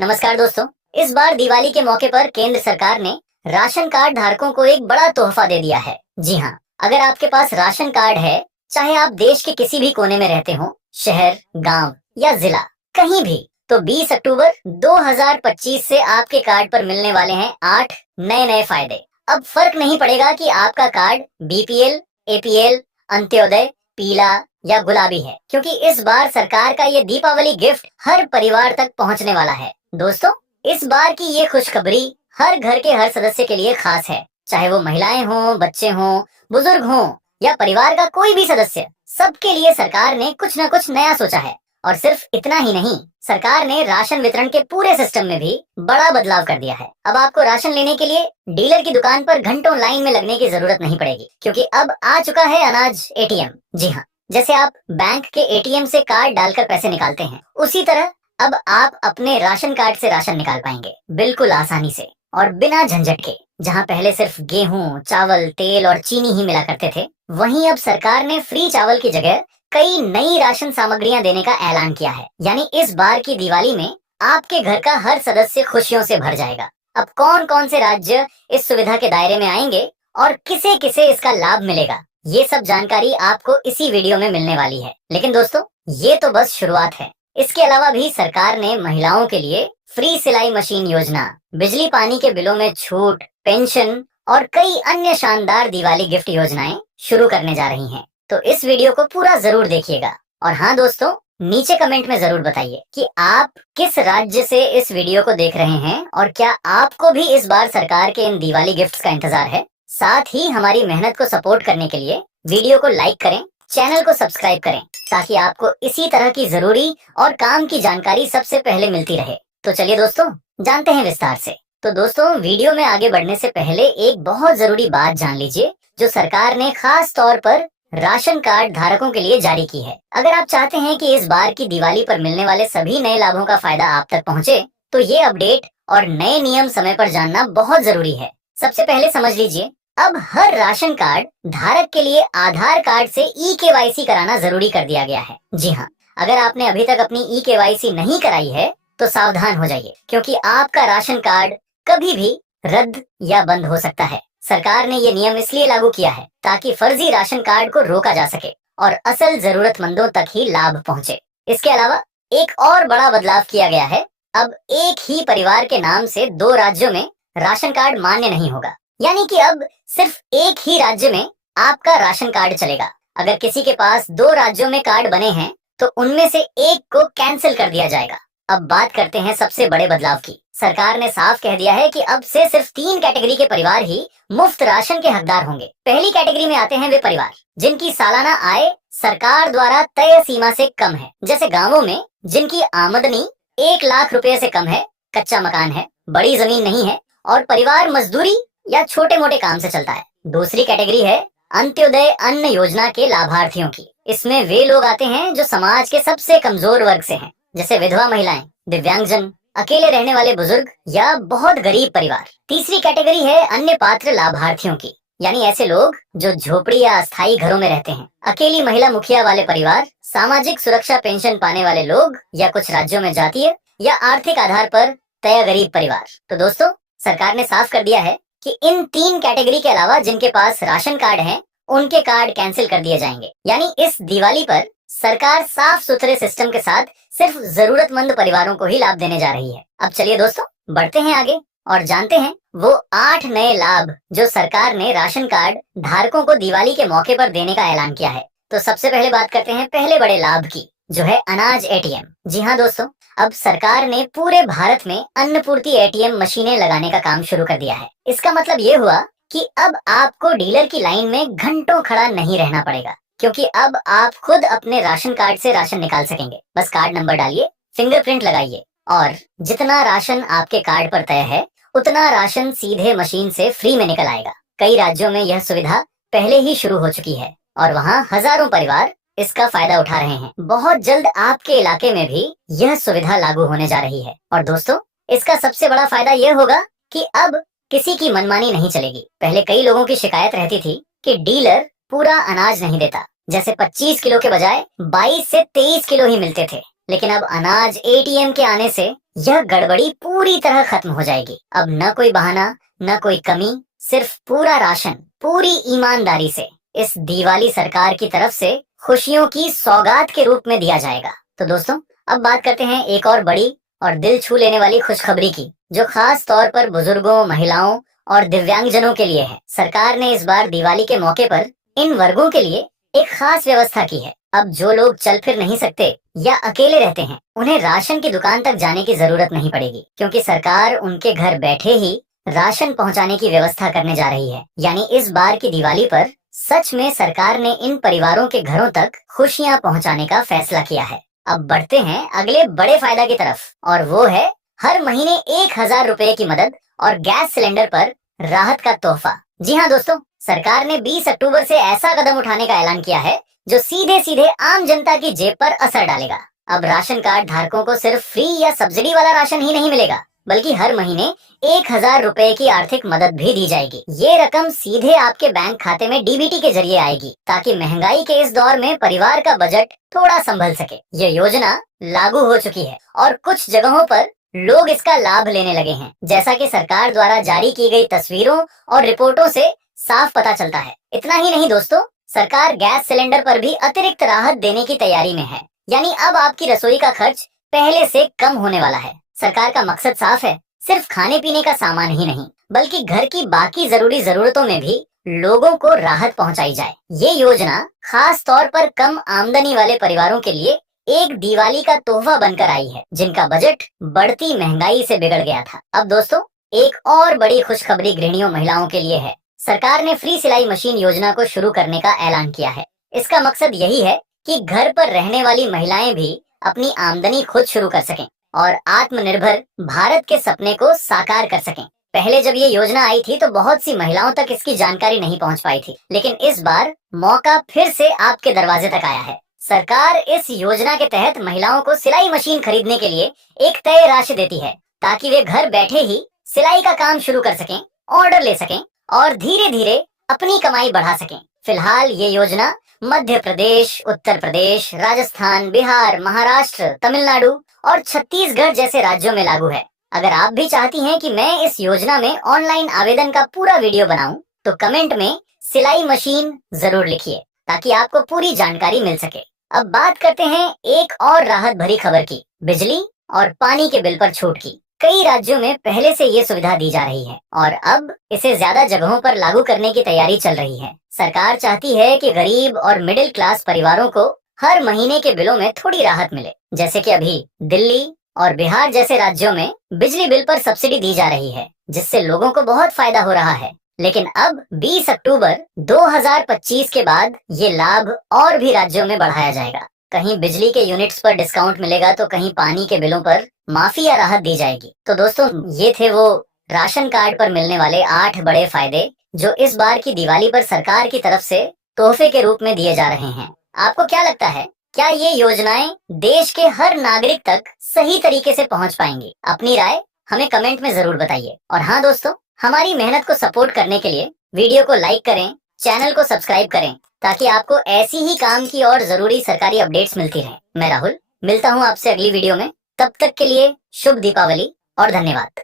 नमस्कार दोस्तों। इस बार दिवाली के मौके पर केंद्र सरकार ने राशन कार्ड धारकों को एक बड़ा तोहफा दे दिया है। जी हाँ, अगर आपके पास राशन कार्ड है, चाहे आप देश के किसी भी कोने में रहते हो, शहर, गांव या जिला, कहीं भी, तो 20 अक्टूबर 2025 से आपके कार्ड पर मिलने वाले हैं 8 नए नए फायदे। अब फर्क नहीं पड़ेगा कि आपका कार्ड बीपीएल, एपीएल, अंत्योदय, पीला या गुलाबी है, क्योंकि इस बार सरकार का ये दीपावली गिफ्ट हर परिवार तक पहुंचने वाला है। दोस्तों, इस बार की ये खुशखबरी हर घर के हर सदस्य के लिए खास है, चाहे वो महिलाएं हों, बच्चे हों, बुजुर्ग हों या परिवार का कोई भी सदस्य, सबके लिए सरकार ने कुछ न कुछ नया सोचा है। और सिर्फ इतना ही नहीं, सरकार ने राशन वितरण के पूरे सिस्टम में भी बड़ा बदलाव कर दिया है। अब आपको राशन लेने के लिए डीलर की दुकान पर घंटों लाइन में लगने की जरूरत नहीं पड़ेगी, क्योंकि अब आ चुका है अनाज एटीएम। जी हाँ, जैसे आप बैंक के एटीएम से कार्ड डालकर पैसे निकालते हैं, उसी तरह अब आप अपने राशन कार्ड से राशन निकाल पाएंगे, बिल्कुल आसानी से और बिना झंझट के। जहां पहले सिर्फ गेहूं, चावल, तेल और चीनी ही मिला करते थे, वहीं अब सरकार ने फ्री चावल की जगह कई नई राशन सामग्रियां देने का ऐलान किया है। यानी इस बार की दिवाली में आपके घर का हर सदस्य खुशियों से भर जाएगा। अब कौन कौन से राज्य इस सुविधा के दायरे में आएंगे और किसे किसे इसका लाभ मिलेगा, ये सब जानकारी आपको इसी वीडियो में मिलने वाली है। लेकिन दोस्तों, ये तो बस शुरुआत है। इसके अलावा भी सरकार ने महिलाओं के लिए फ्री सिलाई मशीन योजना, बिजली पानी के बिलों में छूट, पेंशन और कई अन्य शानदार दिवाली गिफ्ट योजनाएं शुरू करने जा रही हैं। तो इस वीडियो को पूरा जरूर देखिएगा। और हाँ दोस्तों, नीचे कमेंट में जरूर बताइए कि आप किस राज्य से इस वीडियो को देख रहे हैं और क्या आपको भी इस बार सरकार के इन दिवाली गिफ्ट्स का इंतजार है। साथ ही हमारी मेहनत को सपोर्ट करने के लिए वीडियो को लाइक करें, चैनल को सब्सक्राइब करें, ताकि आपको इसी तरह की जरूरी और काम की जानकारी सबसे पहले मिलती रहे। तो चलिए दोस्तों, जानते हैं विस्तार से। तो दोस्तों, वीडियो में आगे बढ़ने से पहले एक बहुत जरूरी बात जान लीजिए, जो सरकार ने खास तौर पर राशन कार्ड धारकों के लिए जारी की है। अगर आप चाहते हैं कि इस बार की दिवाली पर मिलने वाले सभी नए लाभों का फायदा आप तक पहुंचे, तो ये अपडेट और नए नियम समय पर जानना बहुत जरूरी है। सबसे पहले समझ लीजिए, अब हर राशन कार्ड धारक के लिए आधार कार्ड से ई-केवाईसी कराना जरूरी कर दिया गया है। जी हाँ, अगर आपने अभी तक अपनी ई-केवाईसी नहीं कराई है, तो सावधान हो जाइए, क्योंकि आपका राशन कार्ड कभी भी रद्द या बंद हो सकता है। सरकार ने ये नियम इसलिए लागू किया है ताकि फर्जी राशन कार्ड को रोका जा सके और असल जरूरतमंदों तक ही लाभ पहुंचे। इसके अलावा एक और बड़ा बदलाव किया गया है। अब एक ही परिवार के नाम से 2 राज्यों में राशन कार्ड मान्य नहीं होगा। यानी कि अब सिर्फ एक ही राज्य में आपका राशन कार्ड चलेगा। अगर किसी के पास 2 राज्यों में कार्ड बने हैं, तो उनमें से एक को कैंसिल कर दिया जाएगा। अब बात करते हैं सबसे बड़े बदलाव की। सरकार ने साफ कह दिया है कि अब से सिर्फ 3 कैटेगरी के परिवार ही मुफ्त राशन के हकदार होंगे। पहली कैटेगरी में आते हैं वे परिवार जिनकी सालाना आय सरकार द्वारा तय सीमा से कम है, जैसे गांवों में जिनकी आमदनी 1 लाख रुपए से कम है, कच्चा मकान है, बड़ी जमीन नहीं है और परिवार मजदूरी या छोटे मोटे काम से चलता है। दूसरी कैटेगरी है अंत्योदय अन्न योजना के लाभार्थियों की। इसमें वे लोग आते हैं जो समाज के सबसे कमजोर वर्ग से हैं, जैसे विधवा महिलाएं, दिव्यांगजन, अकेले रहने वाले बुजुर्ग या बहुत गरीब परिवार। तीसरी कैटेगरी है अन्य पात्र लाभार्थियों की, यानी ऐसे लोग जो झोपड़ी या अस्थायी घरों में रहते हैं, अकेली महिला मुखिया वाले परिवार, सामाजिक सुरक्षा पेंशन पाने वाले लोग या कुछ राज्यों में जातीय या आर्थिक आधार पर तय गरीब परिवार। तो दोस्तों, सरकार ने साफ कर दिया है कि इन 3 कैटेगरी के अलावा जिनके पास राशन कार्ड है, उनके कार्ड कैंसिल कर दिए जाएंगे। यानी इस दिवाली पर सरकार साफ सुथरे सिस्टम के साथ सिर्फ जरूरतमंद परिवारों को ही लाभ देने जा रही है। अब चलिए दोस्तों, बढ़ते हैं आगे और जानते हैं वो 8 नए लाभ जो सरकार ने राशन कार्ड धारकों को दिवाली के मौके पर देने का ऐलान किया है। तो सबसे पहले बात करते हैं पहले बड़े लाभ की, जो है अनाज एटीएम। जी हाँ दोस्तों, अब सरकार ने पूरे भारत में अन्न पूर्ति एटीएम मशीनें लगाने का काम शुरू कर दिया है। इसका मतलब ये हुआ कि अब आपको डीलर की लाइन में घंटों खड़ा नहीं रहना पड़ेगा, क्योंकि अब आप खुद अपने राशन कार्ड से राशन निकाल सकेंगे। बस कार्ड नंबर डालिए, फिंगरप्रिंट लगाइए और जितना राशन आपके कार्ड पर तय है, उतना राशन सीधे मशीन से फ्री में निकल आएगा। कई राज्यों में यह सुविधा पहले ही शुरू हो चुकी है और वहाँ हजारों परिवार इसका फायदा उठा रहे हैं। बहुत जल्द आपके इलाके में भी यह सुविधा लागू होने जा रही है। और दोस्तों, इसका सबसे बड़ा फायदा यह होगा कि अब किसी की मनमानी नहीं चलेगी। पहले कई लोगों की शिकायत रहती थी कि डीलर पूरा अनाज नहीं देता, जैसे 25 किलो के बजाय 22 से 23 किलो ही मिलते थे। लेकिन अब अनाज एटीएम के आने से यह गड़बड़ी पूरी तरह खत्म हो जाएगी। अब न कोई बहाना, न कोई कमी, सिर्फ पूरा राशन पूरी ईमानदारी से इस दिवाली सरकार की तरफ से खुशियों की सौगात के रूप में दिया जाएगा। तो दोस्तों, अब बात करते हैं एक और बड़ी और दिल छू लेने वाली खुशखबरी की, जो खास तौर पर बुजुर्गों, महिलाओं और दिव्यांगजनों के लिए है। सरकार ने इस बार दिवाली के मौके पर इन वर्गों के लिए एक खास व्यवस्था की है। अब जो लोग चल फिर नहीं सकते या अकेले रहते हैं, उन्हें राशन की दुकान तक जाने की जरूरत नहीं पड़ेगी, क्योंकि सरकार उनके घर बैठे ही राशन पहुंचाने की व्यवस्था करने जा रही है। यानी इस बार की दिवाली पर सच में सरकार ने इन परिवारों के घरों तक खुशियां पहुंचाने का फैसला किया है। अब बढ़ते हैं अगले बड़े फायदा की तरफ, और वो है हर महीने 1,000 रुपए की मदद और गैस सिलेंडर पर राहत का तोहफा। जी हाँ दोस्तों, सरकार ने 20 अक्टूबर से ऐसा कदम उठाने का ऐलान किया है जो सीधे सीधे आम जनता की जेब पर असर डालेगा। अब राशन कार्ड धारकों को सिर्फ फ्री या सब्सिडी वाला राशन ही नहीं मिलेगा, बल्कि हर महीने 1,000 रुपए की आर्थिक मदद भी दी जाएगी। ये रकम सीधे आपके बैंक खाते में डीबीटी के जरिए आएगी, ताकि महंगाई के इस दौर में परिवार का बजट थोड़ा संभल सके। ये योजना लागू हो चुकी है और कुछ जगहों पर लोग इसका लाभ लेने लगे हैं, जैसा कि सरकार द्वारा जारी की गई तस्वीरों और रिपोर्टों से साफ पता चलता है। इतना ही नहीं दोस्तों, सरकार गैस सिलेंडर पर भी अतिरिक्त राहत देने की तैयारी में है। यानी अब आपकी रसोई का खर्च पहले से कम होने वाला है। सरकार का मकसद साफ है, सिर्फ खाने पीने का सामान ही नहीं, बल्कि घर की बाकी जरूरी जरूरतों में भी लोगों को राहत पहुंचाई जाए। ये योजना खास तौर पर कम आमदनी वाले परिवारों के लिए एक दिवाली का तोहफा बनकर आई है, जिनका बजट बढ़ती महंगाई से बिगड़ गया था। अब दोस्तों, एक और बड़ी खुशखबरी गृहिणियों, महिलाओं के लिए है। सरकार ने फ्री सिलाई मशीन योजना को शुरू करने का ऐलान किया है। इसका मकसद यही है कि घर पर रहने वाली महिलाएं भी अपनी आमदनी खुद शुरू कर सकें और आत्मनिर्भर भारत के सपने को साकार कर सकें। पहले जब ये योजना आई थी तो बहुत सी महिलाओं तक इसकी जानकारी नहीं पहुंच पाई थी, लेकिन इस बार मौका फिर से आपके दरवाजे तक आया है। सरकार इस योजना के तहत महिलाओं को सिलाई मशीन खरीदने के लिए एक तय राशि देती है, ताकि वे घर बैठे ही सिलाई का काम शुरू कर सकें, ऑर्डर ले सकें और धीरे धीरे अपनी कमाई बढ़ा सकें। फिलहाल ये योजना मध्य प्रदेश, उत्तर प्रदेश, राजस्थान, बिहार, महाराष्ट्र, तमिलनाडु और छत्तीसगढ़ जैसे राज्यों में लागू है। अगर आप भी चाहती हैं कि मैं इस योजना में ऑनलाइन आवेदन का पूरा वीडियो बनाऊं, तो कमेंट में सिलाई मशीन जरूर लिखिए, ताकि आपको पूरी जानकारी मिल सके। अब बात करते हैं एक और राहत भरी खबर की, बिजली और पानी के बिल पर छूट की। कई राज्यों में पहले से ये सुविधा दी जा रही है और अब इसे ज्यादा जगहों पर लागू करने की तैयारी चल रही है। सरकार चाहती है कि गरीब और मिडिल क्लास परिवारों को हर महीने के बिलों में थोड़ी राहत मिले, जैसे कि अभी दिल्ली और बिहार जैसे राज्यों में बिजली बिल पर सब्सिडी दी जा रही है, जिससे लोगों को बहुत फायदा हो रहा है। लेकिन अब 20 अक्टूबर 2025 के बाद ये लाभ और भी राज्यों में बढ़ाया जाएगा। कहीं बिजली के यूनिट्स पर डिस्काउंट मिलेगा, तो कहीं पानी के बिलों पर माफी या राहत दी जाएगी। तो दोस्तों, ये थे वो राशन कार्ड पर मिलने वाले 8 बड़े फायदे जो इस बार की दिवाली पर सरकार की तरफ से तोहफे के रूप में दिए जा रहे हैं। आपको क्या लगता है, क्या ये योजनाएं देश के हर नागरिक तक सही तरीके से पहुंच पाएंगी? अपनी राय हमें कमेंट में जरूर बताइए। और हाँ दोस्तों, हमारी मेहनत को सपोर्ट करने के लिए वीडियो को लाइक करें, चैनल को सब्सक्राइब करें, ताकि आपको ऐसी ही काम की और जरूरी सरकारी अपडेट्स मिलती रहें। मैं राहुल मिलता हूँ आपसे अगली वीडियो में। तब तक के लिए शुभ दीपावली और धन्यवाद।